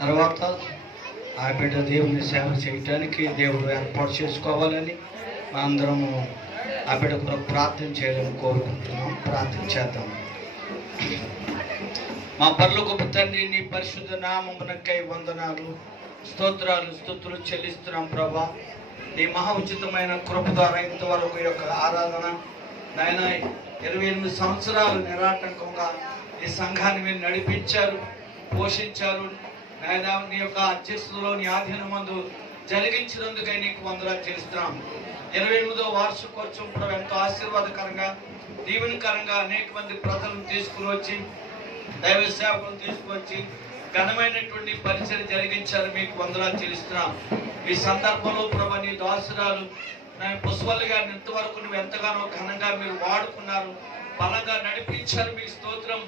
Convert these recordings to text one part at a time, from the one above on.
తర్వాత ఆ బిడ్డ దేవుని సేవ చేయటానికి దేవుడు ఏర్పాటు చేసుకోవాలని మా అందరము ఆ బిడ్డ కొరకు ప్రార్థన చేయాలని కోరుకుంటున్నాం. ప్రార్థన చేద్దాం. మా పరలోకపు తండ్రి, నీ పరిశుద్ధ నామమునకై వందనాలు, స్తోత్రాలు, స్తుతులు చెల్లిస్తున్నాం ప్రభా. నీ మహా ఉచితమైన కృప ద్వారా ఇంతవరకు యొక్క ఆరాధన నాయన 28 సంవత్సరాలు నిరాటంకంగా ఈ సంఘాన్ని మీరు నడిపించారు, పోషించారు నాయన. నీ యొక్క అధ్యక్షతలో నీ ఆధీనమందు జరిగించినందుకై నీకు వందనాలు చెల్లిస్తున్నాం. 28వ వార్షికోత్సవం కూడా ఎంతో ఆశీర్వాదకరంగా, దీవెనకరంగా అనేక మంది ప్రజలను తీసుకుని వచ్చి, దైవ సేవకులను తీసుకువచ్చి ఘనమైనటువంటి పరిచయం జరిగించారు. మీకు వందనాలు చెల్లిస్తున్నాం. ఈ సందర్భంలో ప్రభు నీ దాసురాలు పుష్పల్లి గారిని ఇంతవరకు నువ్వు ఎంతగానో ఘనంగా మీరు వాడుకున్నారు, బలంగా నడిపించారు. మీకు స్తోత్రం.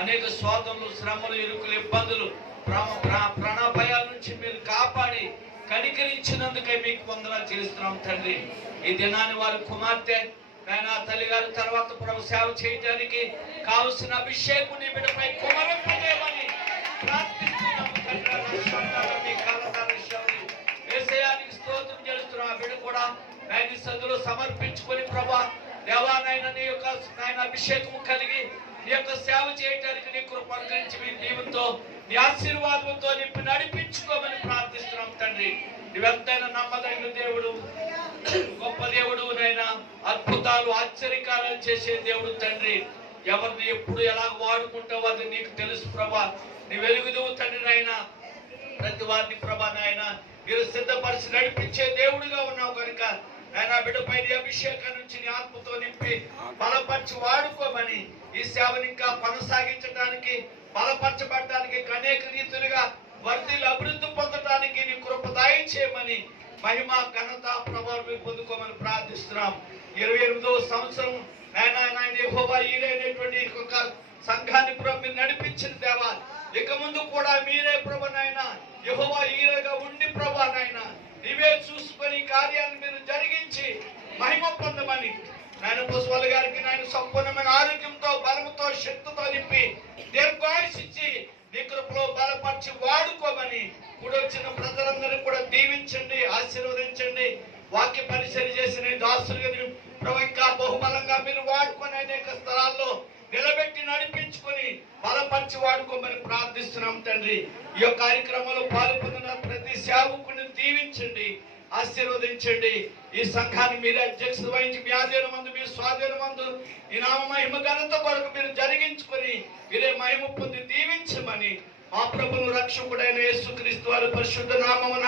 అనేక శోధనలు, శ్రమలు, ఇరుకులు, ఇబ్బందులు, ప్రాణభయాల నుంచి మీరు కాపాడి కనికరించినందుకై మీకు వందనాలు చెల్లిస్తున్నాం తండ్రి. ఈ దినాన్ని వారి కుమార్తె నాయన తల్లిగారి తర్వాత ప్రభు సేవ చేయడానికి కావలసిన అభిషేకం నీ బిడ్డపై కుమరింపజేయమని ప్రార్థిస్తున్నాము తండ్రి. ఏసయానికి స్తోత్రం చేస్తున్నాం. ఆ బిడ్డ కూడా నాయన సదులు సమర్పించుకొని ప్రభా దేవానాయన నీ యొక్క నాయన అభిషేకము కలిగి నీ యొక్క సేవ చేయడానికి నీ కృప అనుగ్రహించి మీ దీవుతో నీ ఆశీర్వాదంతో నింపి నడిపించుకోమని ప్రార్థిస్తున్నాం తండ్రి. నువ్వెంతైనా నమ్మదగిన దేవుడు, గొప్ప దేవుడు నైనా, అద్భుతాలు ఆశ్చర్యకారాలు చేసే దేవుడు తండ్రి. ఎవరిని ఎప్పుడు ఎలా వాడుకుంటావో అది నీకు తెలుసు ప్రభా. నీ వెలుగుదువు తండ్రి నాయన. ప్రతి వారిని ప్రభా నాయన మీరు సిద్ధపరిచి నడిపించే దేవుడిగా ఉన్నావు కనుక ఆయన బిడ్డపై అభిషేకం నుంచి నీ ఆత్మతో నింపి బలపరిచి వాడుకోమని, ఈ సేవను ఇంకా కొనసాగించడానికి, బలపరచబడటానికి, అనేక రీతులుగా వర్ధిల్లి అభివృద్ధి పొందడానికి నీ కృప దయచేయమని, మహిమ ఘనత ప్రభావం పొందుకోమని ప్రార్థిస్తున్నాం. 28వ సంవత్సరం ఆయన యెహోవా ఈరే అనేటువంటి ఒక సంఘాన్ని ప్రభు మీరు నడిపించిన దేవా, ఇక ముందు కూడా మీరే ప్రభు నాయన యెహోవా ఈరేగా ఉండి ప్రభు నాయన నీవే చూసుకొని కార్యాన్ని మీరు జరిగించి మహిమ పొందమని నాయన పుష్పల్లి గారికి నాయన సంపూర్ణమైన ఆరోగ్యంతో, బలముతో, శక్తితో నింపి దీర్ఘాయుష్ ఇచ్చి నీ కృపలో బలపరిచి వాడుకోమని కూడా వచ్చిన ప్రజలందరినీ కూడా దీవించండి, ఆశీర్వదించండి. వాక్య పరిచయం చేసిన దాసులుగా ప్రభు ఇంకా బహుబలంగా మీరు వాడుకొని అనేక స్థలాల్లో నిలబెట్టి నడిపించుకొని బలపరిచి వాడుకోమని ప్రార్థిస్తున్నాం తండ్రి. ఈ యొక్క కార్యక్రమంలో పాల్గొన్న ప్రతి సేవకుని దీవించండి, ఆశీర్వదించండి. ఈ సంఘాన్ని మీరే అధ్యక్షత వహించి మీ ఆధీనమందు, మీ స్వాధీనమందు ఈ నామ మహిమ ఘనత కొరకు మీరు జరిగించుకొని మీరే మహిమ పొంది దీవించమని మా ప్రభువును రక్షకుడైన యేసుక్రీస్తు వారి పరిశుద్ధ నామమున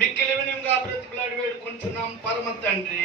మిక్కిలి వినయంగా బ్రతిమలాడి వేడుకుంటున్నాం పరమ తండ్రి.